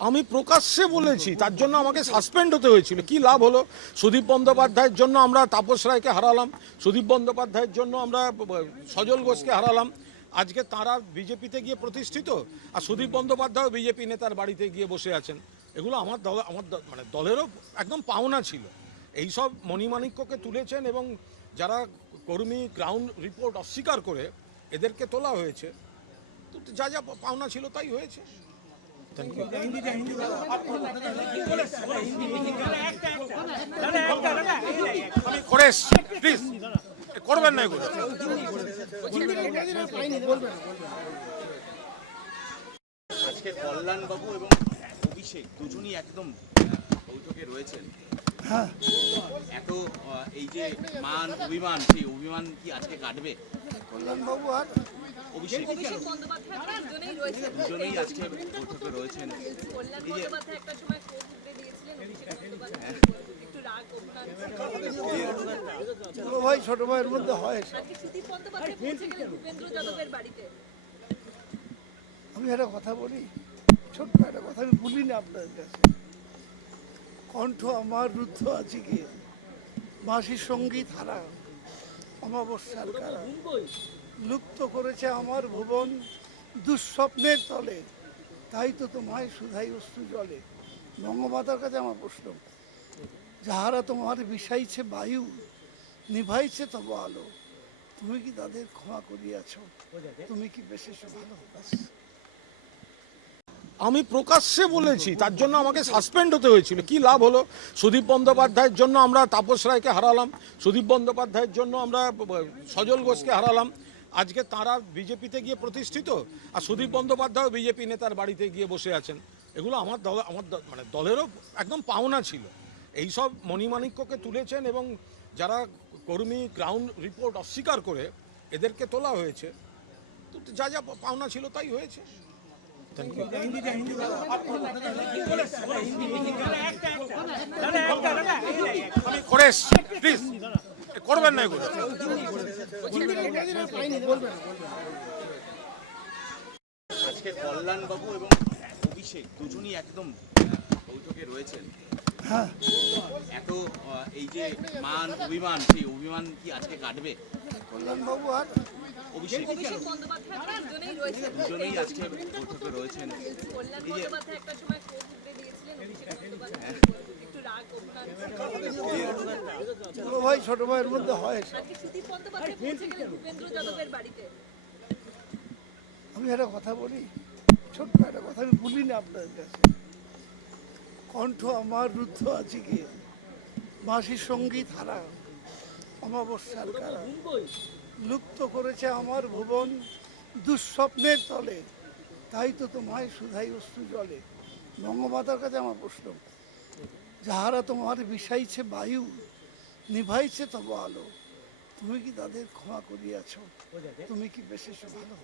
আমি প্রকাশ্যে বলেছি, তার জন্য আমাকে সাসপেন্ড হতে হয়েছিল। কি লাভ হলো? সুদীপ বন্দ্যোপাধ্যায়ের জন্য আমরা তাপস রায়কে হারালাম, সুদীপ বন্দ্যোপাধ্যায়ের জন্য আমরা সজল ঘোষকে হারালাম। আজকে তারা বিজেপিতে গিয়ে প্রতিষ্ঠিত, আর সুদীপ বন্দ্যোপাধ্যায় বিজেপি নেতার বাড়িতে গিয়ে বসে আছেন। এগুলো আমার মানে দলেরও একদম পাওনা ছিল। এইসব মণিমাণিক্যকে তুলেছেন এবং যারা কর্মী গ্রাউন্ড রিপোর্ট অস্বীকার করে এদেরকে তোলা হয়েছে। তো যা যা পাওনা ছিল তাই হয়েছে। Thank you. প্লিজ করবেন না এগুলো। আজকে কল্যাণবাবু এবং অভিষেক দুজনই একদম বৈঠকে রয়েছেন। হ্যাঁ, এত এই যে মান অভিমান, সেই অভিমান কি আজকে কাটবে? কল্যাণবাবু আর অভিষেক বন্দ্যোপাধ্যায় দুজনেই আজকে বৈঠকে রয়েছেন। কল্যাণ বন্দ্যোপাধ্যায় একটা সময় কোর্ট দিয়েছিলেন, অভিষেক বন্দ্যোপাধ্যায় একটু রাগ বড় ভাই ছোট ভাইয়ের মধ্যে হয়। আজকে সুদীপ বন্দ্যোপাধ্যায় পৌঁছে গেলেন ভূপেন্দ্র যাদবের বাড়িতে। আমি একটা কথা বলি, ছোট্ট একটা কথা আমি বলি না আপনাদের কাছে। কণ্ঠ আমার রুদ্ধ আছে কি, মাসির সঙ্গীত হারা, অমাবস্যার কারা, লুপ্ত করেছে আমার ভুবন দুঃস্বপ্নের তলে, তাই তো তোমায় শুধাই অশ্রু জলে। বঙ্গমাতার কাছে আমার প্রশ্ন, যাহারা তোমার বিষাইছে বায়ু, নিভাইছে তব আলো, তুমি কি তাদের ক্ষমা করিয়াছ? তুমি কি বেশেষ ভালো? আমি প্রকাশ্যে বলেছি, তার জন্য আমাকে সাসপেন্ড হতে হয়েছিল। কি লাভ হলো? সুদীপ বন্দ্যোপাধ্যায়ের জন্য আমরা তাপস রায়কে হারালাম, সুদীপ বন্দ্যোপাধ্যায়ের জন্য আমরা সজল ঘোষকে হারালাম। আজকে তারা বিজেপিতে গিয়ে প্রতিষ্ঠিত, আর সুদীপ বন্দ্যোপাধ্যায় বিজেপি নেতার বাড়িতে গিয়ে বসে আছেন। এগুলো আমার মানে দলেরও একদম পাওনা ছিল। এইসব মণিমাণিক্যকে তুলেছেন এবং যারা কর্মী গ্রাউন্ড রিপোর্ট অস্বীকার করে এদেরকে তোলা হয়েছে। তো যা যা পাওনা ছিল তাই হয়েছে। Thank you. প্লিজ করবেন না এগুলো। আজকে কল্যাণবাবু এবং অভিষেক দুজনই একদম বৈঠকে রয়েছেন। হ্যাঁ, এত এই যে মান অভিমান, সেই অভিমান কি আজকে কাটবে? কল্যাণবাবু আর অভিষেক বন্দ্যোপাধ্যায় দুজনেই আজকে বৈঠকে রয়েছেন। কল্যাণ বন্দ্যোপাধ্যায় একটা সময় কোর্ট দিয়েছিলেন, অভিষেক বন্দ্যোপাধ্যায় একটু রাগ বড় ভাই ছোট ভাইয়ের মধ্যে হয়। আজকে সুদীপ বন্দ্যোপাধ্যায় পৌঁছে গেলেন ভূপেন্দ্র যাদবের বাড়িতে। আমি একটা কথা বলি, ছোট্ট একটা কথা আমি বলি না আপনাদের কাছে। কণ্ঠ আমার রুদ্ধ আছে কি, মাসির সঙ্গীত হারা, অমাবস্যার কারা, লুপ্ত করেছে আমার ভুবন দুঃস্বপ্নের তলে, তাই তো তোমায় শুধাই অশ্রু জলে। বঙ্গমাতার কাছে আমার প্রশ্ন, যাহারা তোমার বিষাইছে বায়ু, নিভাইছে তব আলো, তুমি কি তাদের ক্ষমা করিয়াছ? তুমি কি বেশেষ ভালো?